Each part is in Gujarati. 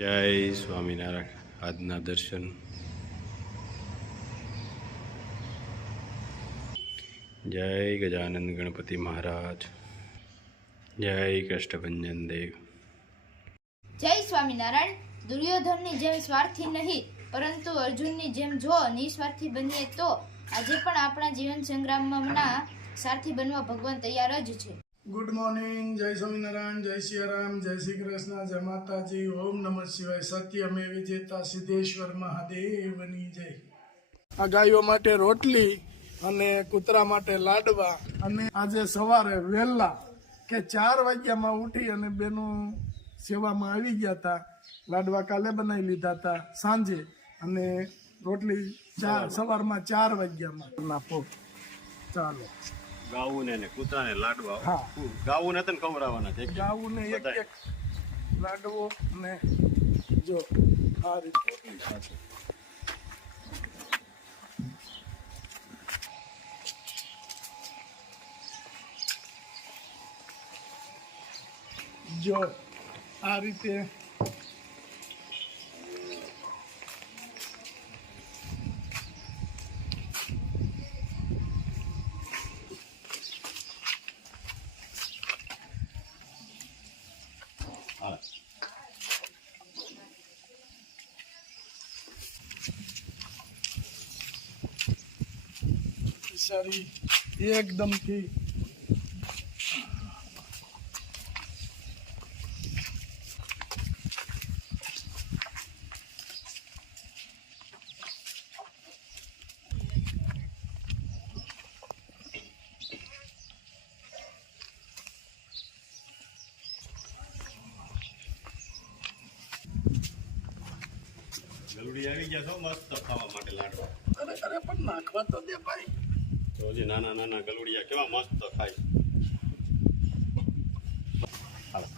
જય સ્વામિનારાયણ. આજના દર્શન. જય ગજાનંદ ગણપતિ મહારાજ. જય કષ્ટભંજન દેવ. જય સ્વામિનારાયણ. દુર્યોધનની જેમ સ્વાર્થી નહીં પરંતુ અર્જુનની જેમ જો નિસ્વાર્થી બનીએ તો આજે પણ આપણા જીવન સંગ્રામના સારથી બનવા ભગવાન તૈયાર જ છે. Good morning. જય સ્વામિનારાયણ, જય સિયારામ, જય શ્રી કૃષ્ણ, જય માતાજી, ઓમ નમઃ શિવાય. સત્યમેવ જયતે સિદ્ધેશ્વર મહાદેવની જય. આ ગાયો માટે રોટલી અને કૂતરા માટે લાડવા. અને આજે સવારે વહેલા કે 4 વાગ્યામાં ઉઠી અને બેનું સેવામાં આવી ગયા હતા. લાડવા કાલે બનાવી લીધા હતા સાંજે, અને રોટલી સવારમાં 4 વાગ્યામાં નાખો. ચાલો. ગાવું ને કૂતરાને લાડવા. હા, ગાવું ને તને ખવડાવવાના છે. ગાવું ને એક લાડવો ને જો આ રીતે જો આ રીતે સારી એકદમ થી ગલુડી આવી ગયા છો મસ્ત ખાવા માટે લાડવા. અરે પણ નાખવા તો દે ભાઈ. તો હજી નાના નાના ગલુડિયા કેવા મસ્ત ખાય. હાલો.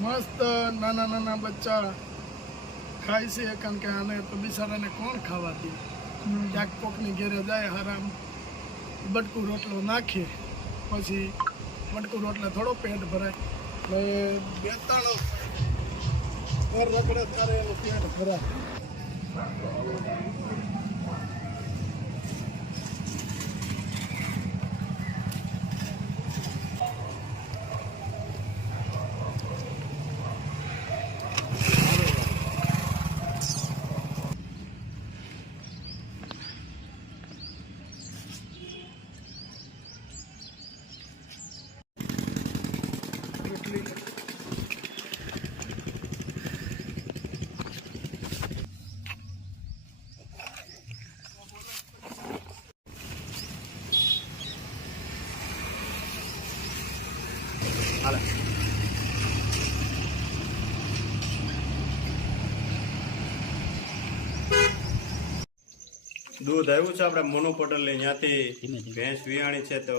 મસ્ત નાના નાના બચ્ચા ખાય છે, કારણ કે આને તો બિચારાને કોણ ખાવા દે. ક્યાંક કોકની ઘેરે જાય હરામ બટકું રોટલો નાખે, પછી બટકું રોટલા થોડો પેટ ભરાય. એટલે 2-3 ઘર રગડે ત્યારે એનું પેટ ભરાય. હાલે. દૂધ આવ્યું છે આપણે મોનો પટેલ ને ત્યાંથી. ભેંસ વિયાણી છે તો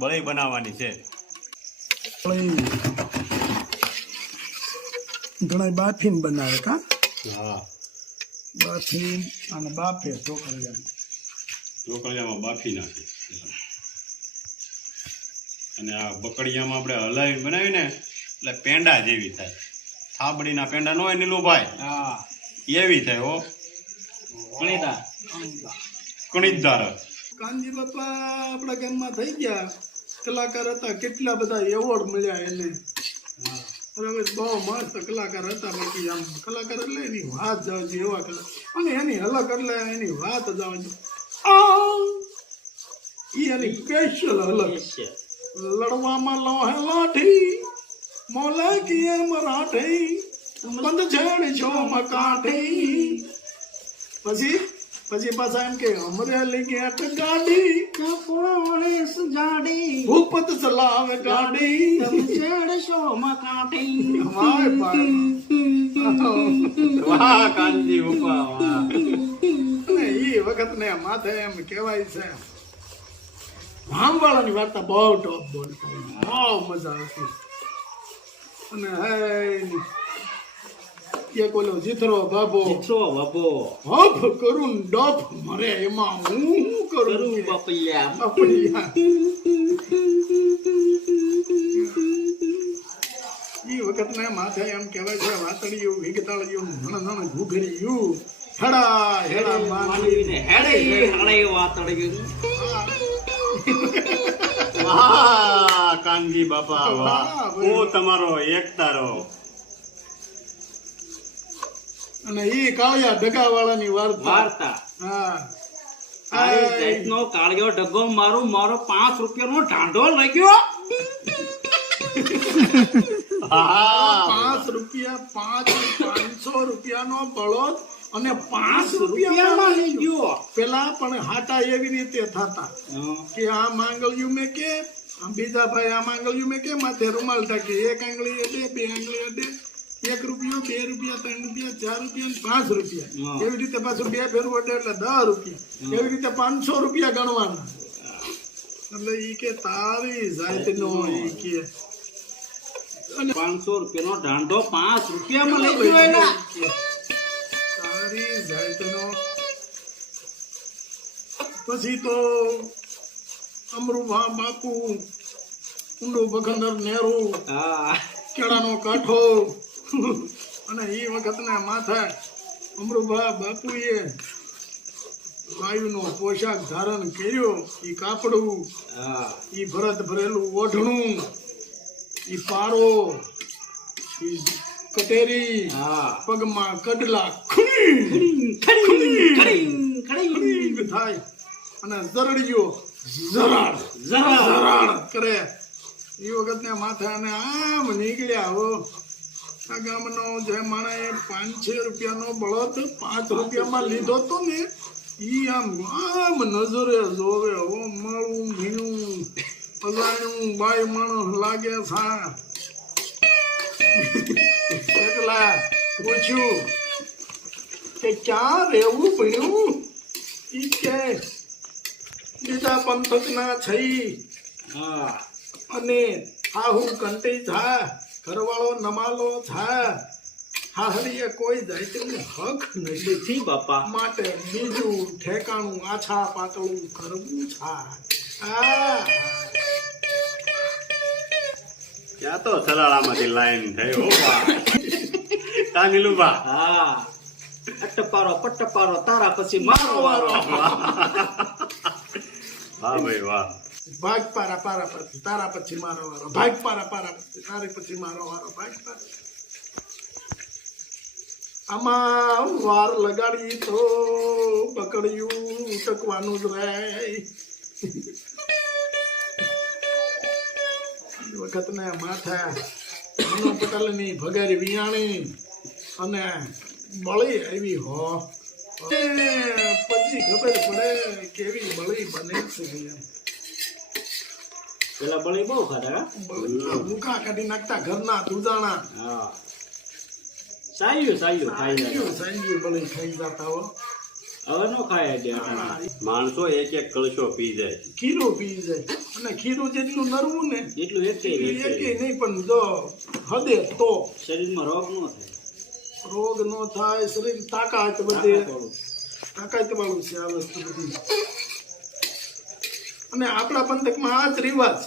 બળી બનાવવાની છે. ઘણા બાફીને બનાવે કા. હા, બાફીન અને બાફે ઢોકળિયામાં બાફી નાખે. અને આ બકડિયામાં આપણે હલાવી બનાવી ને એટલે પેંડા જેવી થાય. થાબડીના પેંડા ન હોય નીલુભાઈ, હા એવી થાય. હો કણીદાર. કાનજી બાપા આપણા ગામમાં થઈ ગયા, કલાકાર હતા. કેટલા બધા એવોર્ડ મળ્યા એને. બરાબર, બહુ મસ્ત કલાકાર હતા. બાકી આમ કલાકાર એટલે એની વાત જવા એવા કલાકાર, અને એની હલક એટલે એની વાત જવા એની સ્પેશિયલ હલક. લડવામાં લોહે લાઠી મોલે કી મરાઠી પંચેડ છો મકાઠી. પછી પાછા એમ કે અમરેલી ગેટ ગાડી પોલીસ ગાડી ભૂપત ચલાવે ગાડી. છેડશો મકાઠી. વાહ ભાઈ. વાહ કાનજી ઉપા વાહ. અને ઈ વખત ને માથે એમ કહેવાય છે ભામવાળાની વાર્તા બહુ ટોપ બોલતા, બહુ મજા આવતી. અને એક ઓલો જીથરો બાબો જીથરો બાબો હફ કરું ને ડફ મરે, એમાં હું શું કરું કરું બાપૈયા. બાપડિયા. ઈ વખત ને માથે એમ કહેવાય છે વાતડિયું વિગતાળિયું નાના ઘૂઘરિયું હેડા હેડા માનવીને હેડે હેડે વાતડ્યું. વાહ કાનજી બાપા વાહ. વાહ, ઓ તમારો એક તારો. અને ઈ કાળિયા ઢગા વાળાની વાર્તા. વાર્તા હા તારી જાતનો કાળિયો ડગો મારો 5 રૂપિયાનો ઢાંઢો લઈ ગયો. હા 5 રૂપિયા 500 રૂપિયાનો બળદ અને 5 રૂપિયામાં રૂપિયામાં લઈ ગયો. પેલા પણ હાટા એવી રીતે થતા કે આ માંગલ્યું મેં કે આ બીજા ભાઈ આ માંગલ્યું મેં કે માથે રૂમાલ ઢાંકી, એક આંગળી અડે, બે આંગળી અડે, 1 રૂપિયો, 2 રૂપિયા, 3 રૂપિયા, 4 રૂપિયા, 5 રૂપિયા. હા. એવી રીતે પાછું 2 ફેરું અડે એટલે 10 રૂપિયા. એવી રીતે 500 રૂપિયા ગણવાના. એટલે ઈ કે તારી જાતનો ઈ કે 500 રૂપિયાનો ઢાંઢો 5 રૂપિયામાં લઈ ગયો એલા. તારી જાતનો. પછી તો અમરુભા બાપુ, ઊંડું બખંડર નેરું, હા કેળાનો કાંઠો. અને એ વખતના માથે અમરુભા બાપુએ વાયુનો પોશાક ધારણ કર્યો. ઈ કાપડું, હા ઈ ભરત ભરેલું ઓઢણું, ઈ પારો, ઈ કટેરી, હા પગમાં કડલા ખડી થાય અને ઝરડિયો ઝરાડ જરા ઝરાડ કરે. એ વખતને માથે અને આમ નીકળ્યા હો. આ ગામનો જે માણસે 500 રૂપિયાનો બળદ 5 રૂપિયામાં લીધો તો ને ઈ આમ નજરે જોવે હો. મળું ભીણું અજાણ્યું બાઈ માણસ લાગે છા. એટલા પૂછ્યું કે ક્યાં રહેવું ભીણું? ઈ કે બીજા પંથકના છઈ હા અને હાહુ કંટી થા, ઘરવાળો નમાલો થા, હાહરીએ કોઈ જાતિનું હક નથી. નથી બાપા. માટે બીજું ઠેકાણું આછા પાતળું કરવું છા. આ ત્યાં તો સલાળામાંથી લાઈન થઈ હો બા. કાનીલુબા હા અટ્ટપારો પટ્ટપારો તારા પછી મારો વારો. વાહ ભાઈ વાહ. ભાગ પારા પારા પછી તારા પછી મારો વારો, ભાગ પારા પારા પછી તારી પછી મારો વારો, ભાગ પારા. આમાં વાર લગાડી તો પકડ્યું ટકવાનું જ રહે. વખત ને માથે મનો પટેલ ની ભગારી વિયાણી અને બળી આવી હો. પછી ખબર પડે કેવી બળી બને છે. પેલા બળી બહુ ખાધા. મુખા કાઢી નાખતા ઘરના દુધાણા. હા સાયું સાયું ખાઈ જાય. સાંજ્યું બળી ખાઈ જતા હો. હવે નો ખાય આજે માણસો એક એક કળશો પી જાય. ખીરું પી જાય અને ખીરું જેટલું નરવું ને એટલું એકે નહીં, પણ જો હદે તો શરીરમાં રોગ નો થાય. રોગ નો થાય, શરીર તાકાત વધે. થોડું. તાકાત વાળું છે આ વસ્તુ બધી. અને આપણા પંથકમાં આ જ રિવાજ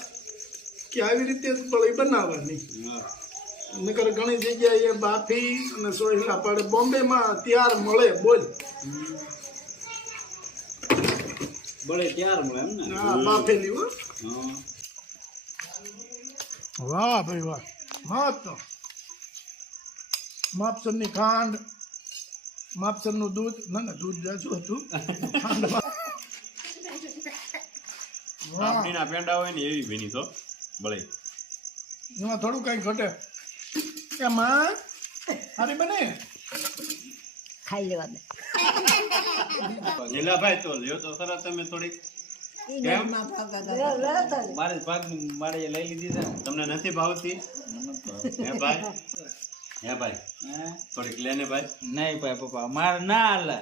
કે આવી રીતે જ બળી બનાવવાની. હા. નકર ઘણી જગ્યાએ બાફી અને સોયલા પાડે. બોમ્બેમાં ત્યાર મળે બોલ. બળે ત્યાર મળે એમ ને. હા, બાફેલી હો. હા. વાહ ભાઈ વાહ. મત માપસરની ખાંડ, માપસરનું દૂધ. ના દૂધ જાજુ હતું. ખાંડ વાહ. આપણીના પેંડા હોય ને એવી ભીની તો બળે. એમાં થોડું કઈ ઘટે. એમાં હારી બને ખાઈ લેવા દે નીલાભાઈ તો લ્યો તો ખરા તમે થોડીક કેમ મારે ભાગની મારે લઈ લીધી છે તમને નથી ભાવતી હે ભાઈ થોડીક લેને ભાઈ નહીં ભાઈ પપ્પા મારે ના હાલે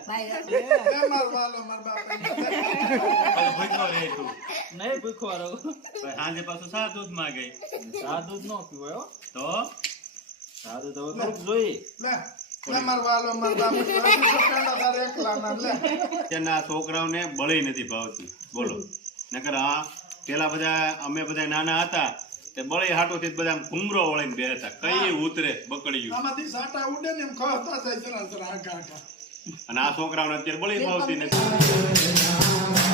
માર વાલો માર બાપા પછી ભૂખ્યો રહે તું નહીં ભૂખવા રહું પછી સાંજે પાછું સા દૂધ માંગે સાદું જ ન પીવાય હો તો સાદું તો હવે થોડુંક જોઈએ લે માર વાલો માર બાપા પેંડા તારે એકલા ના લે અત્યારના છોકરાઓને બળી નથી ભાવતી બોલો નકર હા પેલા બધા અમે બધા નાના હતા તે બળી હાટોથી બધા ઘુમરો વળીને બેહતા કઈ ઉતરે બકડીયું આમાંથી સાટા ઉડે ને એમ ખહતા જાય જરા જરા આગા આગા અને આ છોકરાઓને અત્યારે બળી ભાવતી નથી